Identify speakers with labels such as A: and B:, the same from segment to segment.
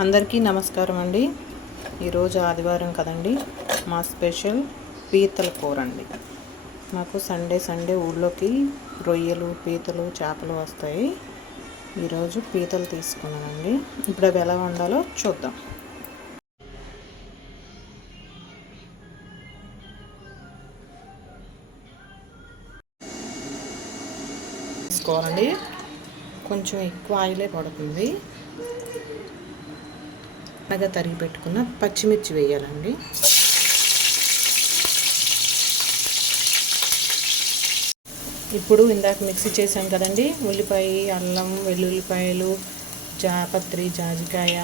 A: అందరికీ నమస్కారం అండి. ఈరోజు ఆదివారం కదండి మా స్పెషల్ పీతల కూర అండి. మాకు సండే సండే ఊళ్ళోకి రొయ్యలు పీతలు చేపలు వస్తాయి. ఈరోజు పీతలు తీసుకున్నానండి. ఇప్పుడు అవి ఎలా వండాలో చూద్దాం. తీసుకోవాలండి. కొంచెం ఎక్కువ ఆయిలే పడుతుంది. బాగా తరిగి పెట్టుకున్న పచ్చిమిర్చి వేయాలండి. ఇప్పుడు ఇందాక మిక్సీ చేసాం కదండి ఉల్లిపాయ అల్లం వెల్లుల్లిపాయలు జాపత్రి జాజికాయ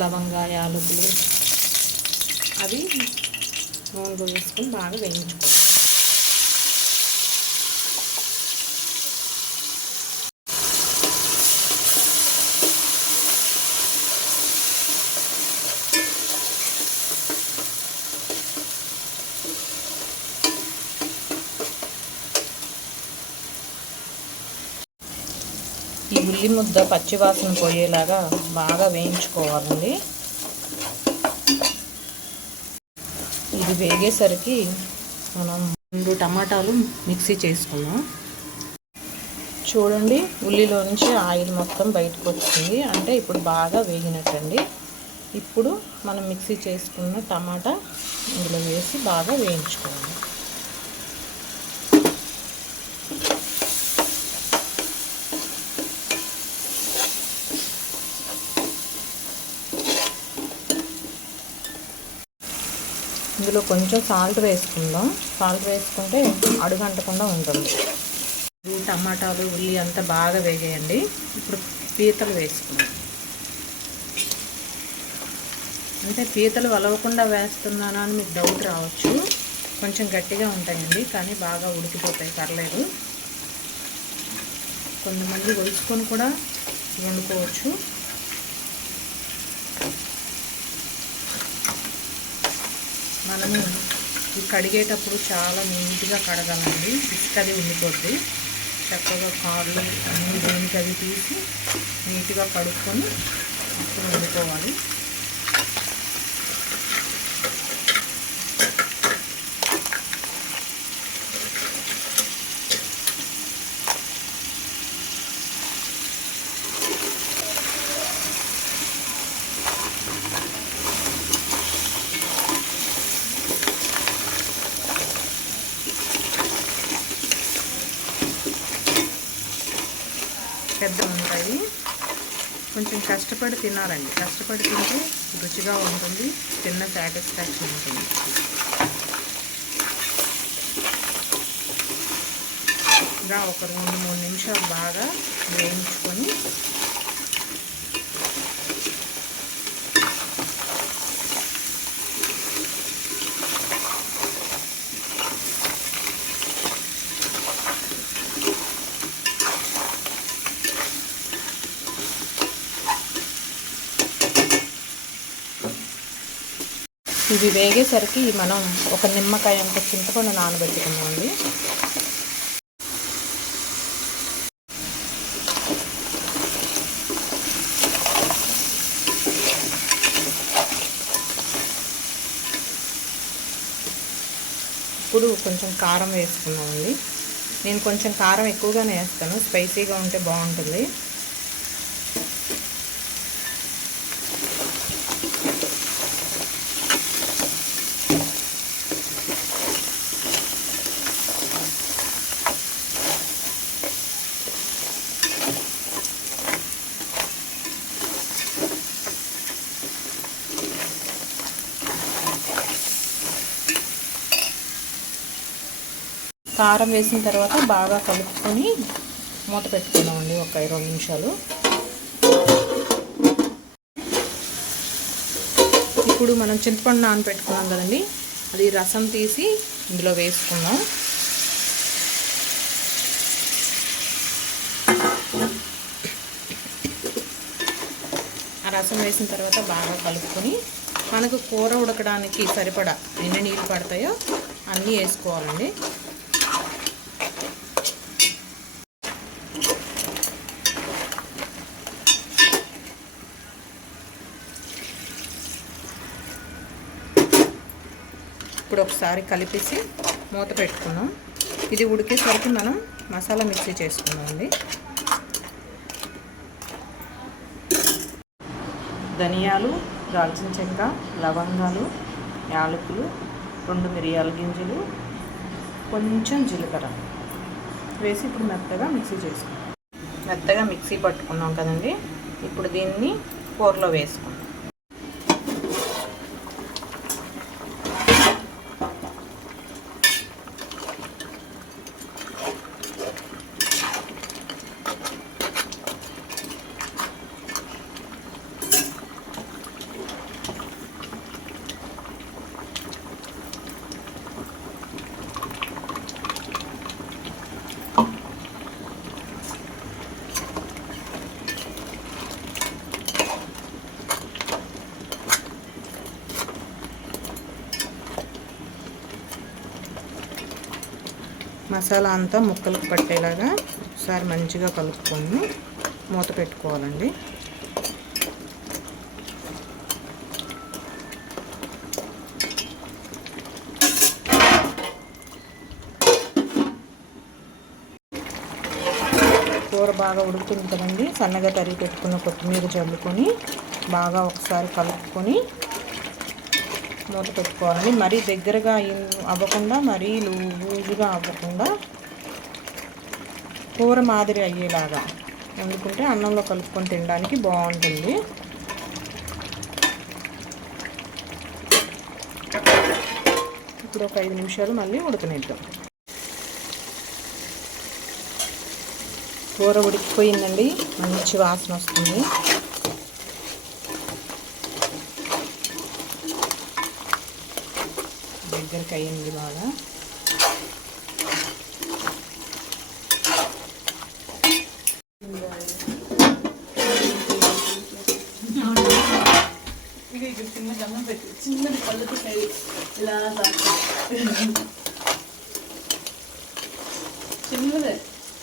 A: లవంగా యాలకులు అవి నూనెలో వేసుకొని బాగా వేయించుకోవాలి. ఈ ఉల్లి ముద్ద పచ్చివాసన పోయేలాగా బాగా వేయించుకోవాలండి. ఇది వేగేసరికి మనం రెండు టమాటాలు మిక్సీ చేసుకున్నాం చూడండి ఉల్లిలో నుంచి ఆయిల్ మొత్తం బయటకు వచ్చింది అంటే ఇప్పుడు బాగా వేగినట్టండి. ఇప్పుడు మనం మిక్సీ చేసుకున్న టమాటా ఇందులో వేసి బాగా వేయించుకోవాలి. ఇందులో కొంచెం సాల్ట్ వేసుకుందాం. సాల్ట్ వేసుకుంటే అడుగంటకుండా ఉంటుంది. టమాటాలు ఉల్లి అంతా బాగా వేగేయండి. ఇప్పుడు పీతలు వేసుకుందాం. అంటే పీతలు వలవకుండా వేస్తున్నానా అని మీకు డౌట్ రావచ్చు. కొంచెం గట్టిగా ఉంటాయండి కానీ బాగా ఉడికిపోతాయి పర్లేదు. కొంతమంది ఒలుచుకొని కూడా వండుకోవచ్చు మనము కడిగేటప్పుడు చాలా నీట్గా కడగాలండి. ఇసుక అది ఉండిపోద్ది. చక్కగా కాళ్ళు అన్నీ దేనికి అది తీసి నీట్గా కడుక్కొని అప్పుడు వండుకోవాలి. పెద్ద ఉంటాయి. కొంచెం కష్టపడి తినాలండి. కష్టపడి తింటే రుచిగా ఉంటుంది తిన్న సాటిస్ఫాక్షన్ ఉంటుంది. ఇలా ఒక రెండు మూడు నిమిషాలు బాగా వేయించుకొని ఇవి వేగేసరికి మనం ఒక నిమ్మకాయ అంత చింతపండు నానబెట్టుకున్నామండి ఇప్పుడు కొంచెం కారం వేసుకున్నామండి నేను కొంచెం కారం ఎక్కువగానే వేస్తాను స్పైసీగా ఉంటే బాగుంటుంది. కారం వేసిన తర్వాత బాగా కలుపుకొని మూత పెట్టుకున్నామండి ఒక ఇరవై నిమిషాలు. ఇప్పుడు మనం చింతపండు నానబెట్టుకున్నాం కదండి అది రసం తీసి ఇందులో వేసుకున్నాం ఆ రసం వేసిన తర్వాత బాగా కలుపుకొని మనకు కూర ఉడకడానికి సరిపడా ఎన్ని నీళ్ళు పడతాయో అన్నీ వేసుకోవాలండి. ఇప్పుడు ఒకసారి కలిపేసి మూత పెట్టుకున్నాం. ఇది ఉడికేసరికి మనం మసాలా మిక్సీ చేసుకున్నాం ధనియాలు దాల్చిన చెక్క లవంగాలు యాలకులు రెండు మిరియాల గింజలు కొంచెం జీలకర్ర వేసి ఇప్పుడు మెత్తగా మిక్సీ చేసుకున్నాం మెత్తగా మిక్సీ పట్టుకున్నాం కదండి. ఇప్పుడు దీన్ని కూరలో వేసుకుందాం. మసాలా అంతా ముక్కలకు పట్టేలాగా ఒకసారి మంచిగా కలుపుకొని మూత పెట్టుకోవాలండి. కూర బాగా ఉడుకుతుంది కదండి. సన్నగా తరిగి పెట్టుకున్న కొత్తిమీర చల్లుకొని బాగా ఒకసారి కలుపుకొని మూత పెట్టుకోవాలండి మరీ దగ్గరగా అవ్వకుండా మరీ లూజుగా అవ్వకుండా కూర మాదిరి అయ్యేలాగా వండుకుంటే అన్నంలో కలుపుకొని తినడానికి బాగుంటుంది. ఇప్పుడు ఒక ఐదు నిమిషాలు మళ్ళీ ఉడకనిద్దాం. కూర ఉడికిపోయిందండి. మంచి వాసన వస్తుంది. దగ్గరికి అయ్యింది బాగా. చిన్నది పళ్ళకి ఇలా చిన్నదే.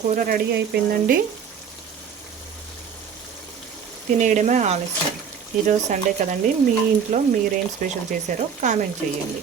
A: కూర రెడీ అయిపోయిందండి. తినేయడమే ఆలస్యం. ఈరోజు సండే కదండి మీ ఇంట్లో మీరేం స్పెషల్ చేశారో కామెంట్ చేయండి.